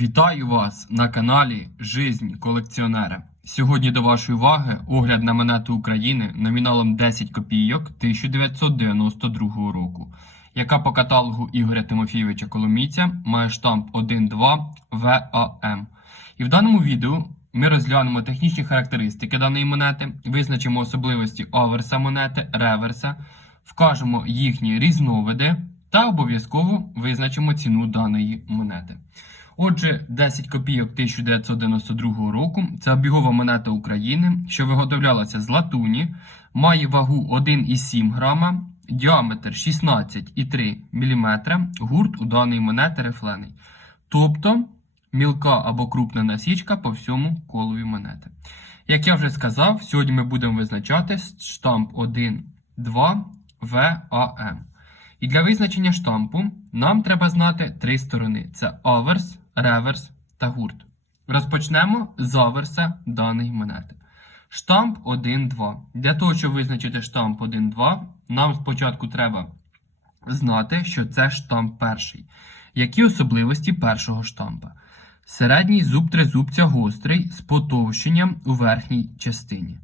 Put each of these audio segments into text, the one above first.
Вітаю вас на каналі Жизнь колекціонера. Сьогодні до вашої уваги огляд на монету України номіналом 10 копійок 1992 року, яка по каталогу Ігоря Тимофійовича Коломійця має штамп 1.2 ВАМ. І в даному відео ми розглянемо технічні характеристики даної монети, визначимо особливості аверса монети, реверса, вкажемо їхні різновиди та обов'язково визначимо ціну даної монети. Отже, 10 копійок 1992 року це обігова монета України, що виготовлялася з латуні, має вагу 1,7 грама, діаметр 16,3 мм, гурт у даної монети рифлений. Тобто мілка або крупна насічка по всьому колові монети. Як я вже сказав, сьогодні ми будемо визначати штамп 1,2 ВАМ. І для визначення штампу нам треба знати три сторони: це аверс, реверс та гурт. Розпочнемо з аверса даної монети. Штамп 1,2. Для того, щоб визначити штамп 1,2, нам спочатку треба знати, що це штамп перший. Які особливості першого штампа? Середній зуб тризубця гострий з потовщенням у верхній частині.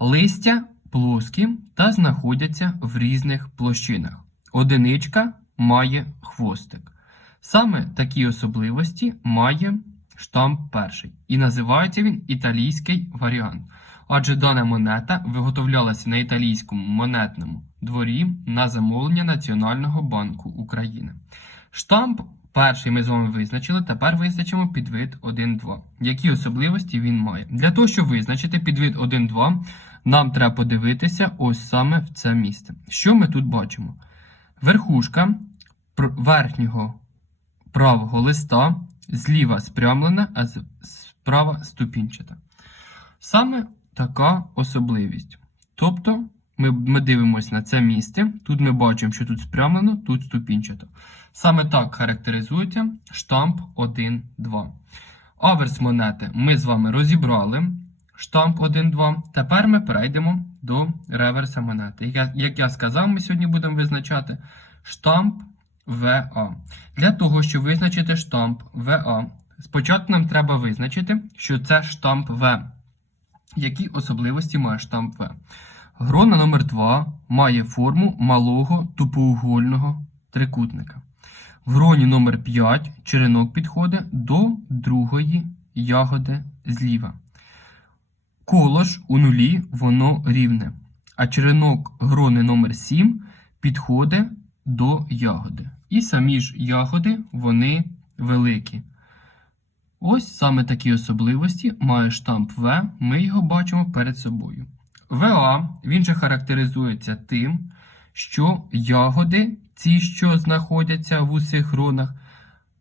Листя плоскі та знаходяться в різних площинах. Одиничка має хвостик. Саме такі особливості має штамп перший. І називається він італійський варіант. Адже дана монета виготовлялася на італійському монетному дворі на замовлення Національного банку України. Штамп перший ми з вами визначили, тепер визначимо підвид 1.2. Які особливості він має? Для того, щоб визначити підвид 1.2, нам треба подивитися ось саме в це місце. Що ми тут бачимо? Верхушка верхнього правого листа зліва спрямлена, а справа ступінчата. Саме така особливість. Тобто ми, ми дивимося на це місце. Тут ми бачимо, що тут спрямлено, тут ступінчато. Саме так характеризується штамп 1.2. Аверс монети ми з вами розібрали. Штамп 1.2. Тепер ми перейдемо до реверса монети. Як я, сказав, ми сьогодні будемо визначати штамп ВА. Для того, щоб визначити штамп ВА, спочатку нам треба визначити, що це штамп В. Які особливості має штамп В? Грона номер 2 має форму малого тупоугольного трикутника. В гроні номер 5 черенок підходить до другої ягоди зліва. Коло ж у нулі воно рівне, а черенок грони номер 7 підходить до ягоди. І самі ж ягоди вони великі. Ось саме такі особливості має штамп В, ми його бачимо перед собою. ВА він же характеризується тим, що ягоди, ці, що знаходяться в усіх гронах,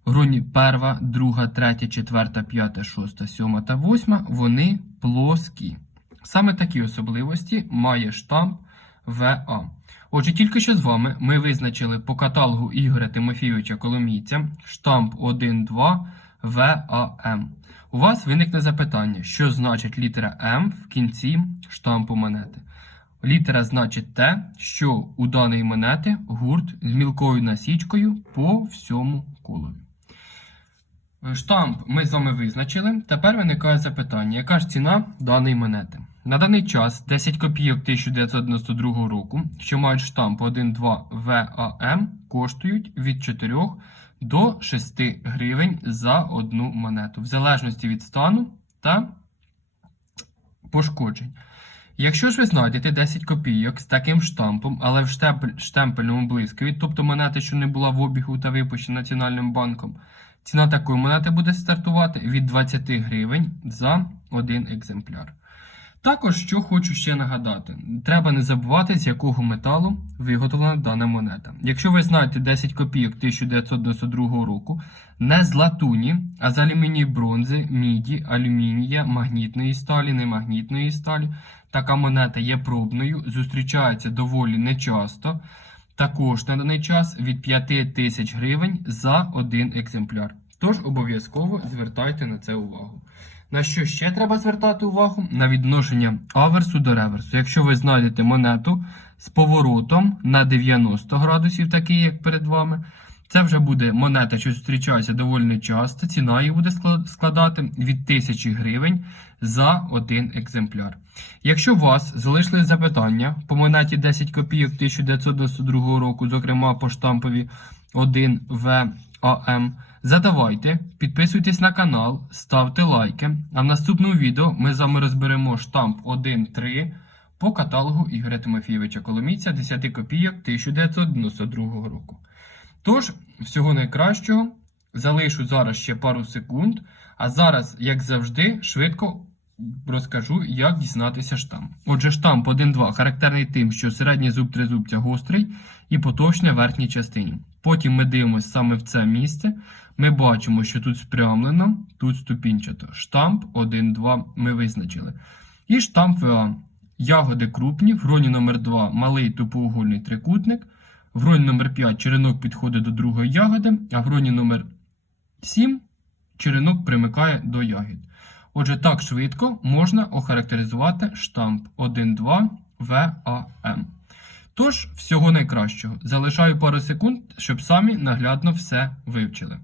гроні 1, 2, 3, 4, 5, 6, 7 та 8, вони плоскі. Саме такі особливості має штамп ВА. Отже, тільки що з вами ми визначили по каталогу Ігоря Тимофійовича Коломійця штамп 1.2 ВАМ. У вас виникне запитання, що значить літера М в кінці штампу монети. Літера значить те, що у даної монети гурт з мілкою насічкою по всьому колові. Штамп ми з вами визначили. Тепер виникає запитання, яка ж ціна даної монети? На даний час 10 копійок 1992 року, що мають штамп 1.2 ВАМ, коштують від 4 до 6 гривень за одну монету, в залежності від стану та пошкоджень. Якщо ж ви знайдете 10 копійок з таким штампом, але в штемпельному блискові, тобто монети, що не була в обігу та випущена Національним банком, ціна такої монети буде стартувати від 20 гривень за один екземпляр. Також, що хочу ще нагадати, треба не забувати, з якого металу виготовлена дана монета. Якщо ви знаєте 10 копійок 1992 року, не з латуні, а з алюмінії бронзи, міді, алюмінія, магнітної сталі, немагнітної сталі, така монета є пробною, зустрічається доволі нечасто. Також на даний час від 5 тисяч гривень за один екземпляр. Тож обов'язково звертайте на це увагу. На що ще треба звертати увагу? На відношення аверсу до реверсу. Якщо ви знайдете монету з поворотом на 90 градусів, такий як перед вами, Це вже буде монета, що зустрічається доволі часто. Ціна її буде складати від 1000 гривень за один екземпляр. Якщо у вас залишились запитання по монеті 10 копійок 1992 року, зокрема по штампові 1 ВАМ, задавайте, підписуйтесь на канал, ставте лайки. А в наступному відео ми з вами розберемо штамп 1.3 по каталогу Ігоря Тимофійовича Коломійця 10 копійок 1992 року. Тож, всього найкращого. Залишу зараз ще пару секунд. А зараз, як завжди, швидко розкажу, як дізнатися штамп. Отже, штамп 1.2 характерний тим, що середній зуб тризубця гострий і поточний в верхній частині. Потім ми дивимося саме в це місце. Ми бачимо, що тут спрямлено, тут ступінчато. Штамп 1.2 ми визначили. І штамп ВА. Ягоди крупні, в гроні номер 2 малий тупоугольний трикутник. В гроні номер 5 черенок підходить до другої ягоди, а в гроні номер 7 черенок примикає до ягід. Отже, так швидко можна охарактеризувати штамп 1.2 ВАМ. Тож, всього найкращого. Залишаю пару секунд, щоб самі наглядно все вивчили.